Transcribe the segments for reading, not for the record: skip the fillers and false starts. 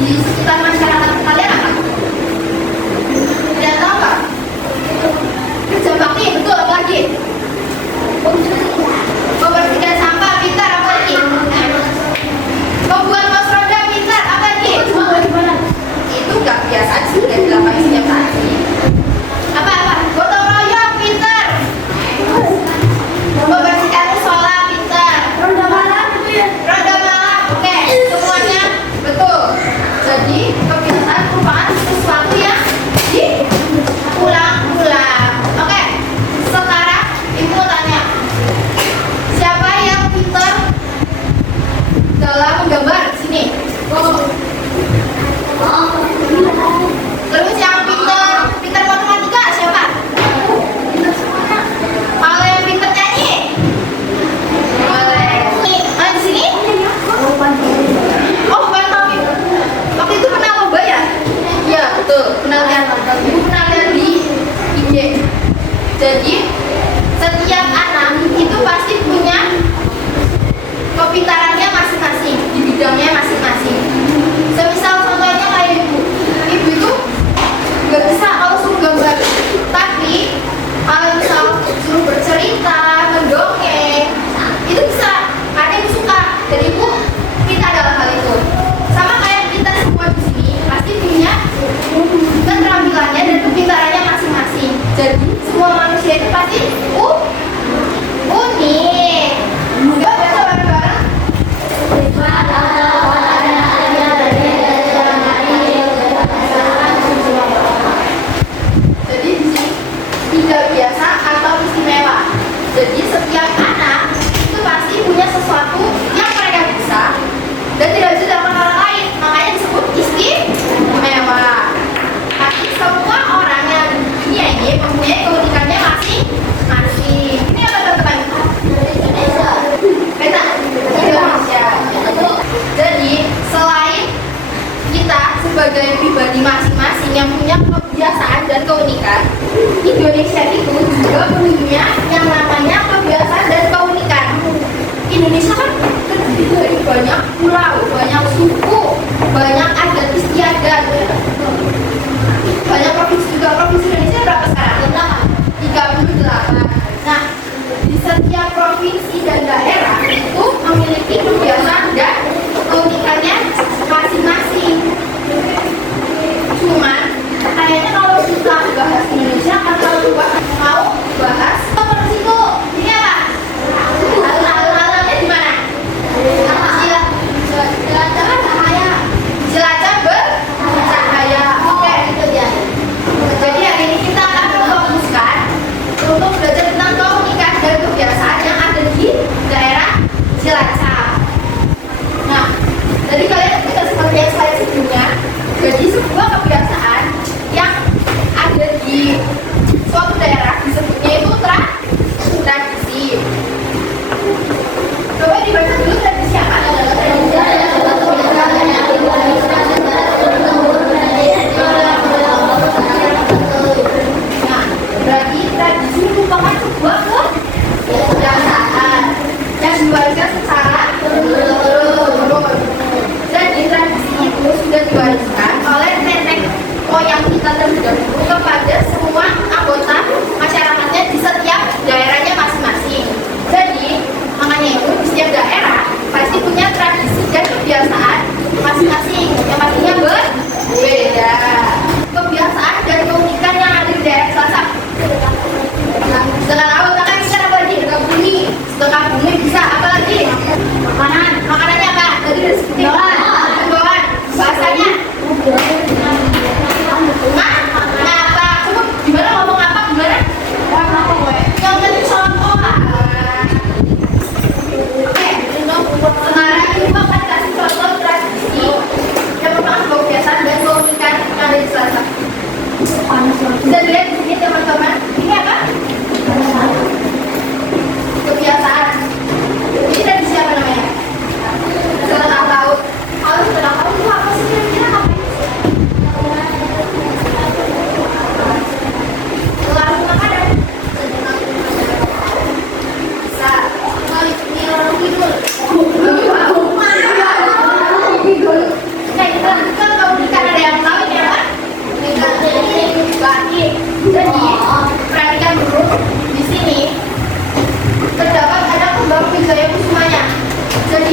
di sekitar masyarakat kalian apa? Tidak tahu nggak? Kerja bakti, betul, apa lagi? Membersihkan sampah, pintar, apa lagi? Membuat pos ronda, pintar, apa lagi? Itu nggak biasa sih, nggak dilakukan setiap hari. Apa? Gotong royong, pintar. Membersihkan musola, pintar. Ronda malam itu ya. Ronda malam, oke, semuanya betul. Jadi kebiasaan merupakan sesuatu yang diulang-ulang. Oke, sekarang ibu mau tanya, siapa yang pintar dalam menggambar? Sini. Terus yang pintar matematika siapa? Kalau yang pintar nyanyi? Boleh. Di sini? Oh, bukan Tommy. Waktu itu pernah lomba ya? Iya, betul. Pernah lihat. Ibu pernah lihat di IG. Jadi, setiap anak itu pasti punya kepintarannya masing-masing di bidangnya masing-masing. Semisal contohnya kayak ibu. Ibu itu nggak bisa kalau suruh gambar. Tapi, kalau misal suruh bercerita, mendongeng, itu bisa. Karena ibu suka. Jadi ibu pintar dalam hal itu. Sama kayak kita semua di sini pasti punya keterampilannya dan kepintarannya masing-masing. Jadi semua manusia itu pasti unik. Yuk baca bareng-bareng. Jadi di sini tidak biasa atau istimewa. Jadi setiap anak itu pasti punya sesuatu yang mereka bisa dan tidak bisa dilakukan orang lain, makanya disebut istimewa. Tapi semua orang yang di dunia ini mempunyai keunikannya masing-masing. Ini apa teman-teman? Beta? Indonesia. Jadi selain kita sebagai pribadi masing-masing yang punya kebiasaan dan keunikan, Indonesia itu juga punya yang namanya kebiasaan dan keunikan. Indonesia kan terdiri dari banyak pulau, banyak suku, banyak adat istiadat, banyak provinsi juga. Provinsi Indonesia berapa sekarang? 38. Nah, di setiap provinsi dan daerah itu memiliki kebiasaan dan keunikannya masing-masing. Cuman kayaknya kalau kita bahas Indonesia atau mau bahas situ ini apa? Alun-alunnya di mana? Jelajah bercahaya. Oke, itu dia. Jadi hari ini kita akan memfokuskan untuk belajar tentang keunikan dan kebiasaan yang ada di daerah Cilacap. Nah, jadi kalian bisa seperti yang saya sebelumnya. Jadi sebuah kebiasaan yang ada di suatu daerah disebutnya itu tradisi. Coba dibaca dulu tradisi apa? Nah, berarti tradisi merupakan sebuah kebiasaan yang diwariskan secara turun-temurun. Jadi tradisi itu sudah diwariskan oleh nenek moyang kita terdahulu kepada semua anggota masyarakatnya di setiap daerahnya masing-masing. Jadi makanya itu di setiap daerah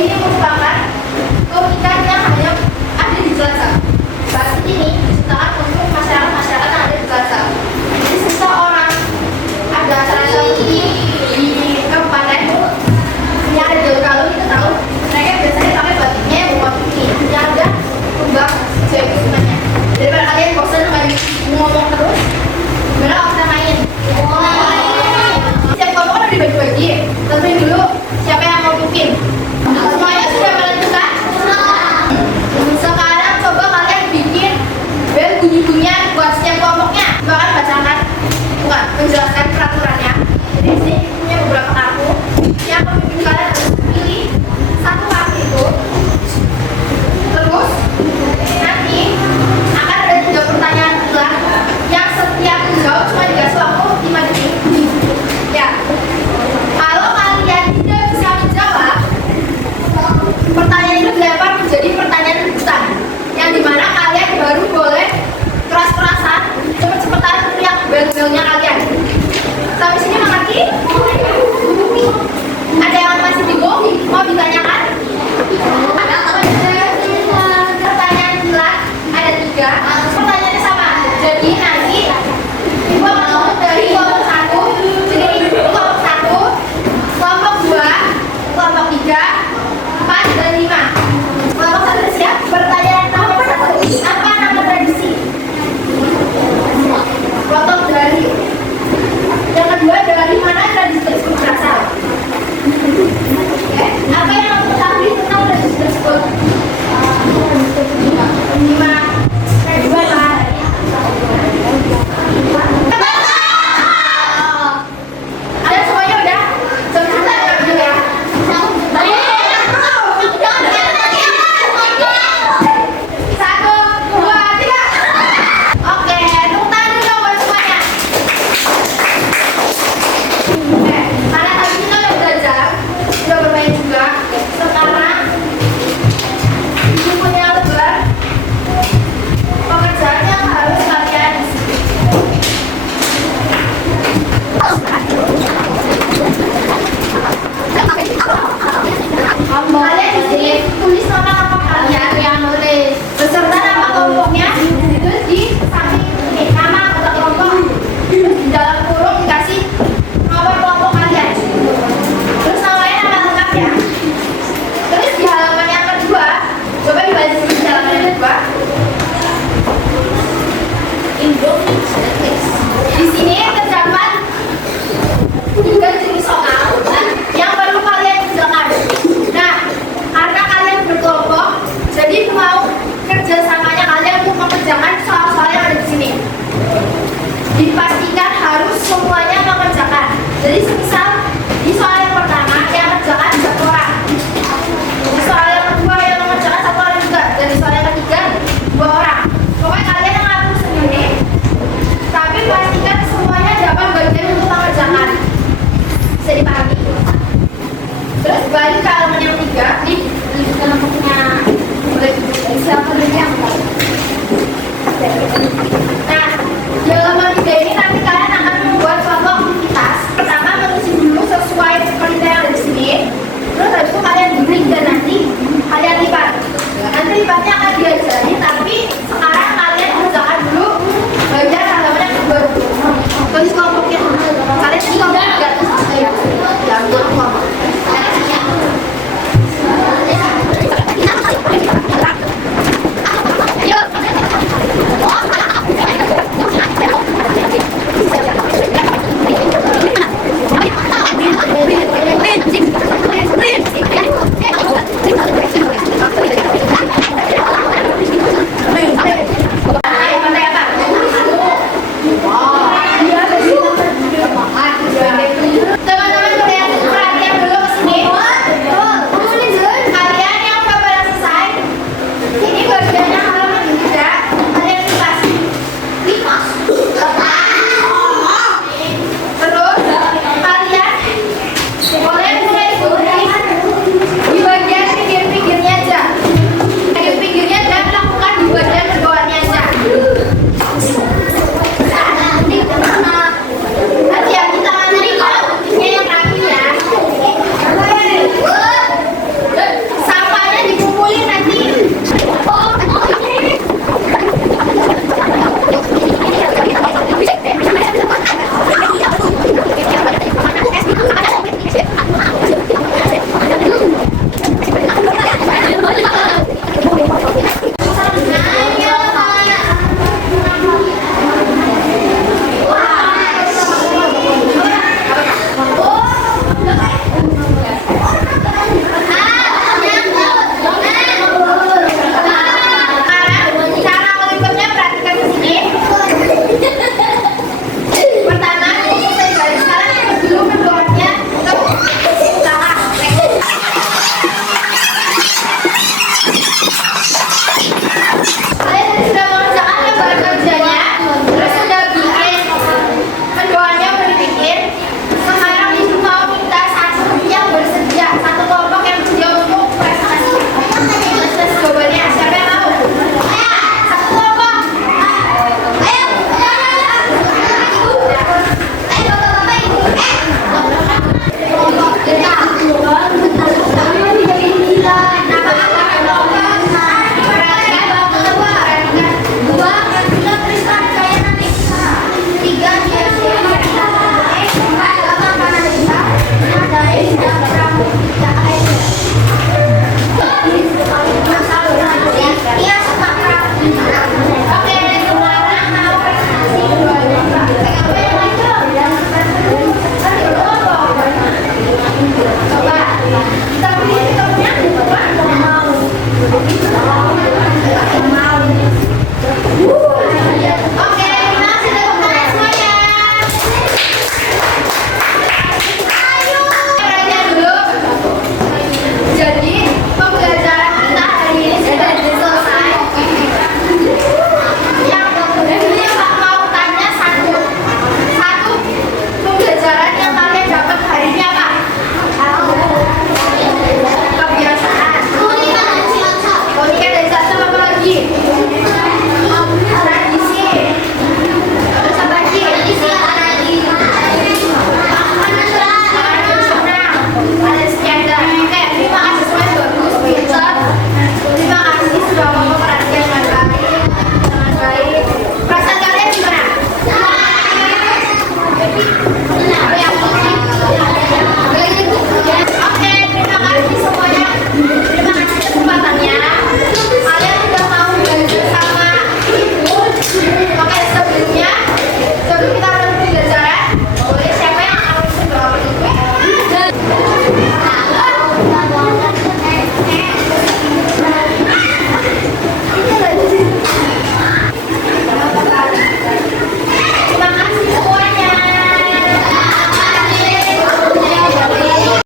ini merupakan keunikan yang hanya ada di Cilacap. Batik ini diciptakan untuk masyarakat yang ada di Cilacap. Jadi seseorang ada acara seperti di kabupaten yang ada di Kalau kita tahu mereka biasanya pakai batiknya yang bermotif ini yang ada lubang jadi semuanya. Daripada kalian bosan ngomong terus, gimana kalau kita main? Siap kelompok udah dibagi-bagi. Tentuin dulu siapa yang mau pimpin. Semuanya sudah menentukan? Sekarang coba kalian bikin bel bunyi-bunyian buat setiap kelompoknya. Bahkan bacakan, bukan menjelaskan peraturannya. Jadi di sini punya beberapa kartu. Yang pemimpin kalian harus pilih satu kartu itu. Terus nanti akan ada 3 pertanyaan pula yang setiap menjawab cuma dikasih waktu 5 detik. Ya, kalau kalian tidak bisa menjawab pertanyaan